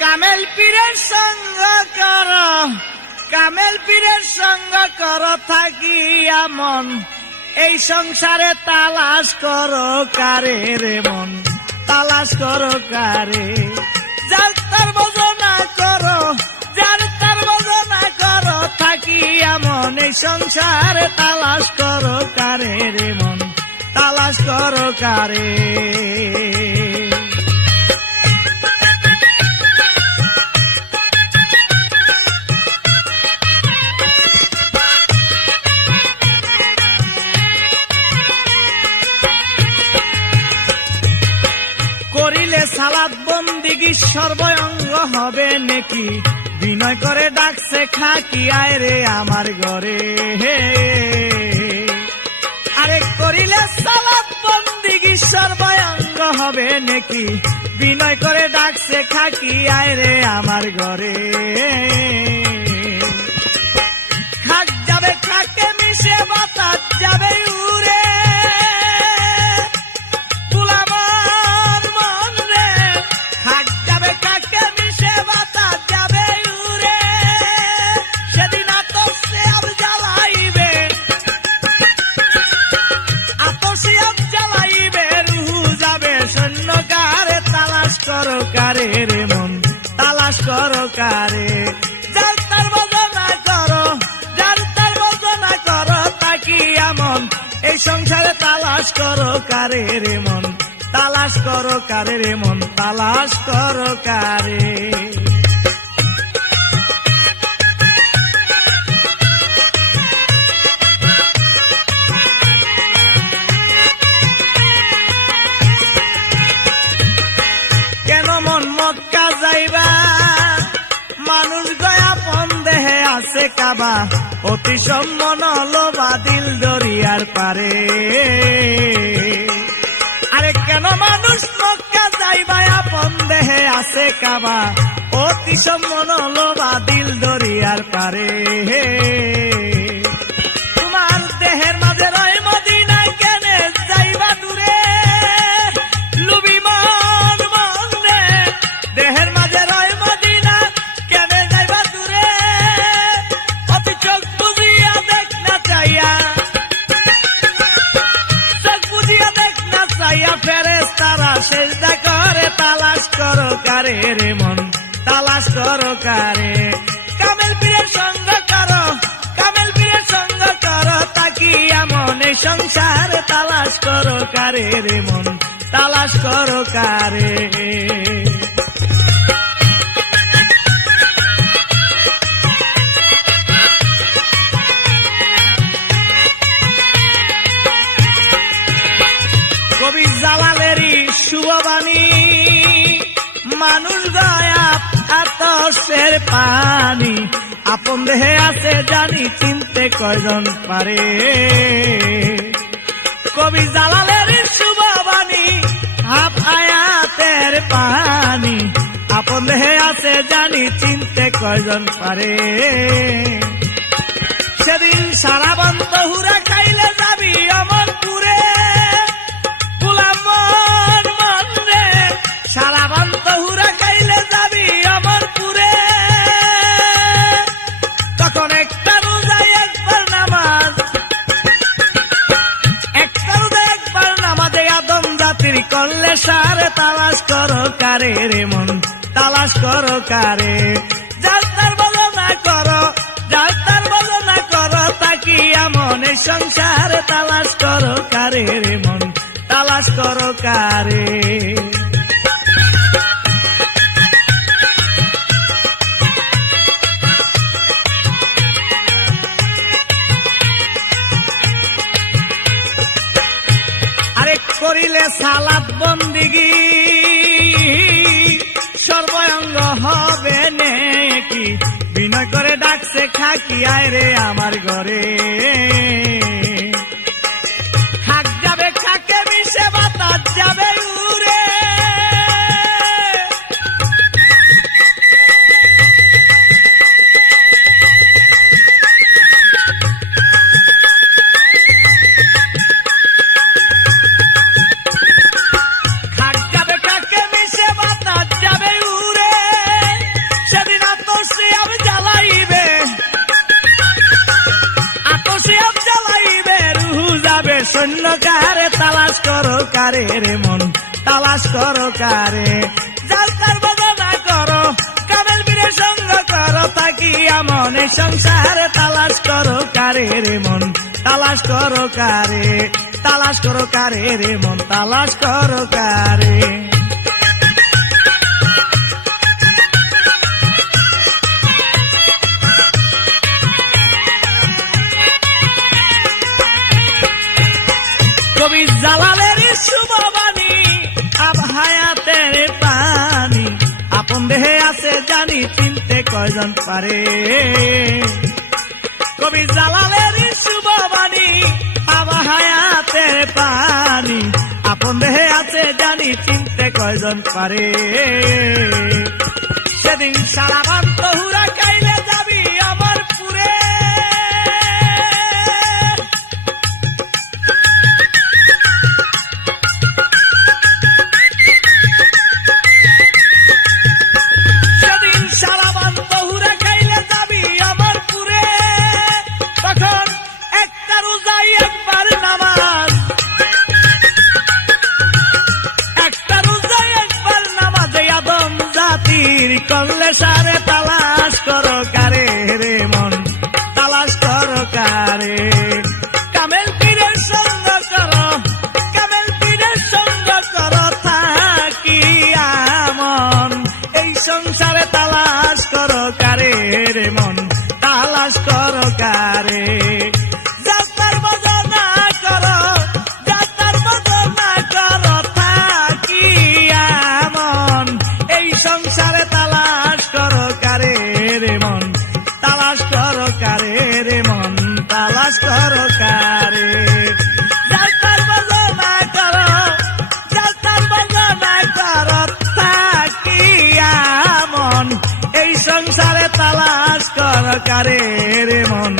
কামেল পীরের সঙ্গ কর, কামেল পীরের সঙ্গ কর থাকিয়া মন, এই সংসারে তালাশ করো কারে রে মন, তালাশ করো কারে। যার তার ভজনা করো, যার তার ভজনা করো থাকিয়া মন, এই সংসারে তালাশ করো কারে রে মন, তালাশ করো কারে। করিলে সালাত বন্দিগি সর্বঙ্গ হবে নাকি, বিনয় করে ডাকছে খাকি আয় রে আমার ঘরে। আরে করিলে সালাত বন্দিগি সর্বঙ্গ হবে নাকি, বিনয় করে ডাকছে খাকি আয় রে আমার ঘরে। খাক যাবে খাকে মিশে বাতাস যাবে উড়ে, করো কারে রে মন, তালাশ করো কারে। যার তার ভজনা করো, যার তার ভজনা করো তাকিয়া মন, এই সংসারে তালাশ করো কারে রে মন, তালাশ করো কারে রে মন, তালাশ করো কারে। কেন মন মক্কা যাইবা, মানুষ গয়া পন দেহে আছে কাবা, অতি সম্মন লোবা দিল দরিয়ার পারে। আরে কেন মানুষ মক্কা যাইবা, আপন দেহে আছে কাবা, অতি সম্মন লোবা দিল দরিয়ার পারে। তোমার দেহের মাঝে রয় মদিনা, কেনে যাইবা দূরে, লুবি মন মন রে, দেহের মাঝে রয় মদিনা, কেনে যাইবা দূরে, অতি চোখ বুঝিয়া দেখ না চাইয়া, চোখ বুঝিয়া দেখ না চাইয়া ফেরেশতারা সেজদা করে, তালাশ করো কারে রে মন, তালাশ করো কারে। কামেল পীরের সঙ্গ করো, কামেল পীরের সঙ্গ করো তাকিয়া মন, এই সংসারে তালাশ করো কারে রে মন, তালাশ করো কারে। কবি জালালেরই শুভবাণী, মানুষ গয়া আতসের পানি, আপন দেহে আছে জানি চিনতে কয়জন পারে। কবি জালালেরই শুভবাণী, হাফ আয়াতের পানি, আপন দেহে আছে জানি চিনতে কয়জন পারে। সেদিন সারা বন্ধ হুরা খাইলে যাবি অমরপুরে, গোলাম মন মন রে, সারা বন্ধ হুরা খাইলে যাবি অমরপুরে। তখন একটা রোজায় একবার নামাজ, একটা রোজায় একবার নামাজে আদম জাতির করলে সারে, তালাশ করো কারে রে মন, তালাশ করো কারে। যার তার ভজনা করো, যার তার ভজনা করো তাকিয়া মন, এই সংসারে তালাশ করো কারে রে মন, তালাশ করো কারে। আরে করিলে সালাত বন্দিগি সর্বঙ্গ হবে নাকি, বিনয় করে ডাকছে খাকি আয় রে আমার ঘরে। খাক যাবে খাকে মিশে বাতাস যাবে উড়ে, খাক যাবে খাকে মিশে বাতাস যাবে উড়ে। কারে তালাশ করো কারে রে মন তালাশ করো কারে যাত্রার বদনা করো কামেল পীরের সঙ্গ করো থাকিয়া মন এই সংসারে তালাশ করো কারে রে মন তালাশ করো কারে তালাশ করো কারে রে মন তালাশ করো কারে কবি জালালের শুভবাণী আব হায়াতের পানি আপন দেহে আছে জানি চিনতে কয়জন পারে কবি জালালের শুভবাণী আব হায়াতের পানি আপন দেহে আছে জানি চিনতে কয়জন পারে সেদিন সারা বান্ত হুরা কাইলে যাবি আমার পুরে করলে সারে তালাশ করো কারে রে মন তালাশ করো কারে কামেল পীরের সঙ্গ করো কামেল পীরের সঙ্গ করো থাকিয়া মন এই সংসারে তালাশ করো কারে রে মন তালাশ করো কারে যাত্রার বদনা করো যাত্রার বদনা করো থাকিয়া মন এই সংসারে তালাশ করো কারে রে মন তালাশ করো কারে রে মন তালাশ করো কারে যাত্রার বদনা করো যাত্রার বদনা করো থাকিয়া মন এই সংসারে তালাশ করো কারে রে মন